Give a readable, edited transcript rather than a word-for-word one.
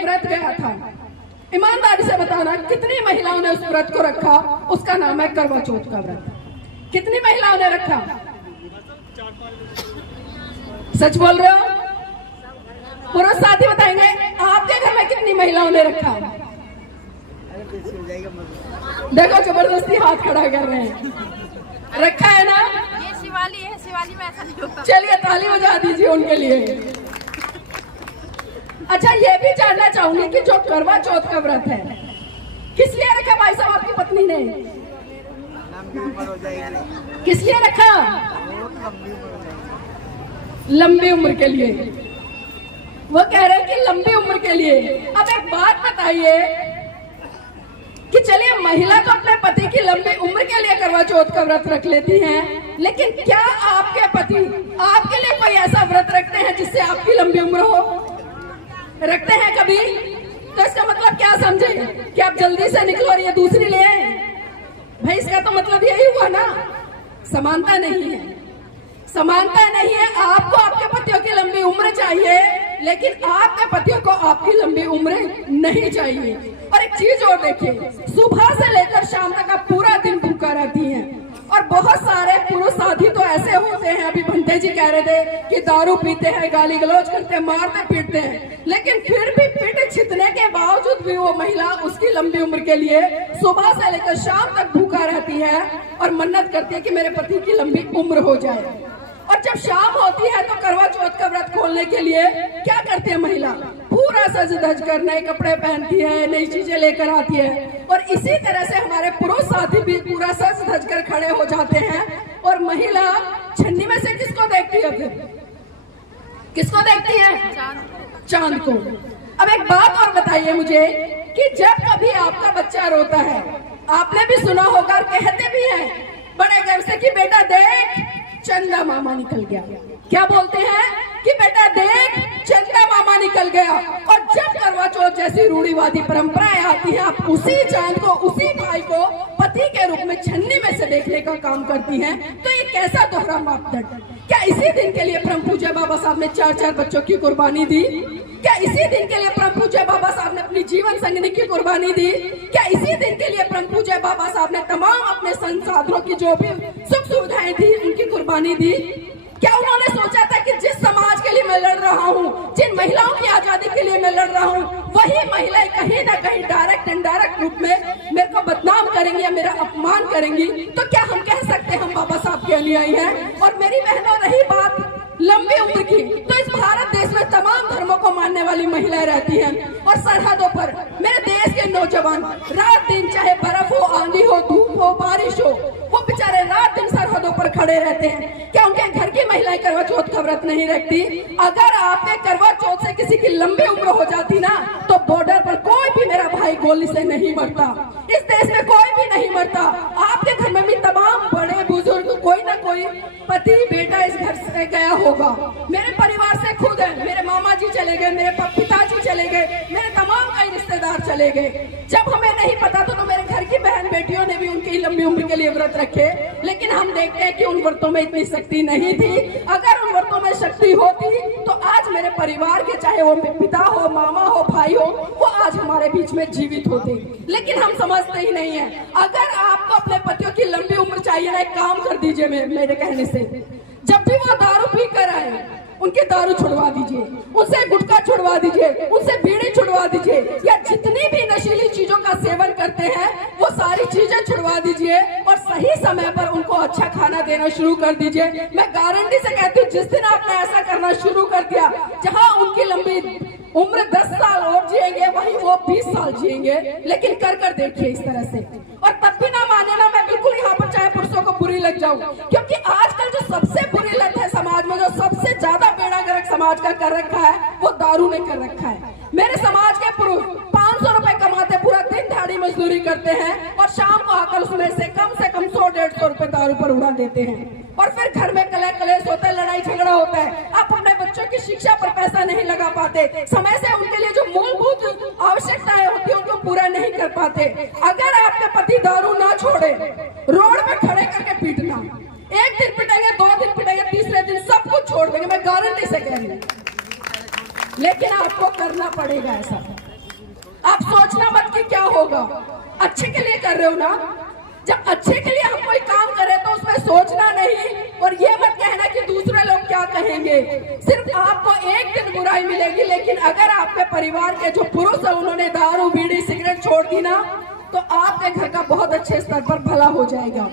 व्रत गया था। ईमानदारी से बताना कितनी महिलाओं ने उस व्रत को रखा। उसका नाम है करवा चौथ का व्रत। कितनी महिलाओं ने रखा? सच बोल रहे हो? पुरुष साथी बताएंगे आपके घर में कितनी महिलाओं ने रखा? देखो जबरदस्ती हाथ खड़ा कर रहे हैं। रखा है ना? ये शिवाली है, शिवाली में ऐसा नहीं होता। चलिए ताली बजा दीजिए उनके लिए। अच्छा ये भी जानना चाहूंगी कि जो करवा चौथ का व्रत है किस लिए रखा भाई साहब आपकी पत्नी ने? किस लिए रखा? लंबी उम्र के लिए। वो कह रहे हैं कि लंबी उम्र के लिए। अब एक बात बताइए कि चलिए महिला तो अपने पति की लंबी उम्र के लिए करवा चौथ का व्रत रख लेती हैं, लेकिन क्या आपके पति आपके लिए कोई ऐसा व्रत रखते हैं जिससे आपकी लंबी उम्र हो? रखते हैं कभी? तो इसका मतलब क्या समझे कि आप जल्दी से निकलो और ये दूसरी ले आए? भाई इसका तो मतलब यही हुआ ना, समानता नहीं है। समानता नहीं है। आपको आपके पतियों की लंबी उम्र चाहिए, लेकिन आपके पतियों को आपकी लंबी उम्र नहीं चाहिए। और एक चीज और देखिए, सुबह से लेकर शाम तक आप पूरा दिन भूखा रहती हैं। और बहुत सारे पुरुष साथी तो ऐसे होते हैं, अभी भंते जी कह रहे थे कि दारू पीते हैं, गाली गलौज करते हैं, मारते पीटते हैं, लेकिन फिर भी पीट छितने के बावजूद भी वो महिला उसकी लंबी उम्र के लिए सुबह से लेकर शाम तक भूखा रहती है और मन्नत करती है कि मेरे पति की लंबी उम्र हो जाए। और जब शाम होती है तो करवा चौथ का व्रत खोलने के लिए क्या करती है महिला? पूरा सज धज कर नए कपड़े पहनती है, नई चीजें लेकर आती है। और इसी तरह से हमारे पुरुष साथी भी पूरा सज धज कर खड़े हो जाते हैं। और महिला छन्नी में से किसको देखती है? फिर किसको देखती है? चांद को। अब एक बात और बताइए मुझे कि जब कभी आपका बच्चा रोता है, आपने भी सुना होगा और कहते भी हैं बड़े गर्व से कि बेटा देख चंदा मामा निकल गया। क्या बोलते हैं कि बेटा देख चंदा मामा निकल गया। और जब करवा चौथ जैसी रूढ़िवादी परंपराएं आती हैं, आप उसी चांद को, उसी भाई को पति के रूप में छन्नी में से देखने का काम करती हैं। तो ये कैसा दोहरा मापदंड? क्या इसी दिन के लिए परम पूज्य बाबा साहब ने 4-4 बच्चों की कुर्बानी दी? क्या इसी दिन के लिए परम पूज्य बाबा साहब ने अपनी जीवन संगिनी की कुर्बानी दी? क्या इसी दिन के लिए परम पूज्य बाबा साहब ने तमाम अपने संसाधनों की जो भी सुख सुविधाएं थी उनकी कुर्बानी दी? क्या उन्होंने सोचा था कि जिस समाज के लिए मैं लड़ रहा हूँ, जिन महिलाओं की आजादी के लिए मैं लड़ रहा हूँ, वही महिलाएं कहीं ना कहीं डायरेक्ट इनडायरेक्ट रूप में मेरे को बदनाम करेंगी या मेरा अपमान करेंगी? तो क्या हम कह सकते हैं हम बाबा साहब के अनुयायी हैं? और मेरी बहनों रही बात लंबी उम्र की, तो इस भारत देश में तमाम धर्मों को मानने वाली महिलाएं रहती हैं। और सरहदों पर मेरे देश के नौजवान रात दिन, चाहे बर्फ हो, आंधी हो, धूप हो, बारिश हो, वो बेचारे रात दिन सरहदों पर खड़े रहते हैं। क्या उनके घर की महिलाएं करवा चौथ का व्रत नहीं रखती? अगर आपके करवा चौथ से किसी की लंबी उम्र हो जाती ना, तो बॉर्डर पर कोई भी मेरा भाई गोली से नहीं मरता। इस देश में कोई भी नहीं मरता। आपके घर में भी तमाम बड़े बुजुर्ग, कोई ना कोई पति बेटा इस घर से गया होगा। मेरे परिवार से खुद है, मेरे मामा जी चले गए, मेरे पिताजी चले गए, मेरे तमाम कई रिश्तेदार चले गए। जब हमें नहीं पता था तो मेरे घर की बहन बेटियों ने भी उनकी लंबी उम्र के लिए व्रत रखे, लेकिन हम देखते हैं कि उन व्रतों में इतनी शक्ति नहीं थी। अगर उन व्रतों में शक्ति होती तो आज मेरे परिवार के, चाहे वो पिता हो, मामा हो, भाई हो, वो आज हमारे बीच में जीवित होते। लेकिन हम समझते ही नहीं है। अगर आपको अपने पतियों की लंबी उम्र चाहिए ना, एक काम कर दीजिए मेरे कहने से, जब भी वो दारू पी कर आए उनके दारू छुड़वा दीजिए, उनसे गुटखा छुड़वा दीजिए, उनसे बीड़ी छुड़वा दीजिए, या जितनी भी नशीली चीजों का सेवन करते हैं वो सारी चीजें छुड़वा दीजिए और सही समय पर उनको अच्छा खाना देना शुरू कर दीजिए। मैं गारंटी से कहती हूँ जिस दिन आपने ऐसा करना शुरू कर दिया, जहाँ उनकी लंबी उम्र 10 साल और जिएंगे वहीं वो 20 साल जिएंगे। लेकिन कर देखिए इस तरह से। और तब भी ना माने ना, मैं बिल्कुल यहाँ पर चाहे पुरुषों को बुरी लग जाऊं, क्योंकि आजकल जो सबसे बुरी लत है समाज में, जो सबसे ज्यादा बेड़ा गर्क समाज का कर रखा है, वो दारू ने कर रखा है। मेरे समाज के पुरुष 500 रुपए कमाते, पूरा दिन दिहाड़ी मजदूरी करते हैं और शाम को आकर उसमें से कम 100-150 रुपए दारू पर उड़ा देते हैं। और फिर घर में कलेश होता है, लड़ाई झगड़ा होता है। आप अपने बच्चों की शिक्षा पर पैसा नहीं लगा पाते, समय से उनके लिए जो मूलभूत आवश्यकताएं होती है उनको पूरा नहीं कर पाते। अगर आपके पति दारू ना छोड़े, रोड पे खड़े करके पीटना, एक दिन पिटेंगे, 2 दिन पिटेंगे, तीसरे दिन सब कुछ छोड़ देंगे, मैं गारंटी से कह रही हूँ। लेकिन आपको करना पड़ेगा ऐसा। आप सोचना मत कि क्या होगा, अच्छे के लिए कर रहे हो ना। जब अच्छे के लिए हम कोई काम करें तो उसमें सोचना नहीं और ये मत कहना कि दूसरे लोग क्या कहेंगे। सिर्फ आपको एक दिन बुराई मिलेगी, लेकिन अगर आपके परिवार के जो पुरुष है उन्होंने दारू बीड़ी सिगरेट छोड़ दी ना, तो आपके घर का बहुत अच्छे स्तर पर भला हो जाएगा।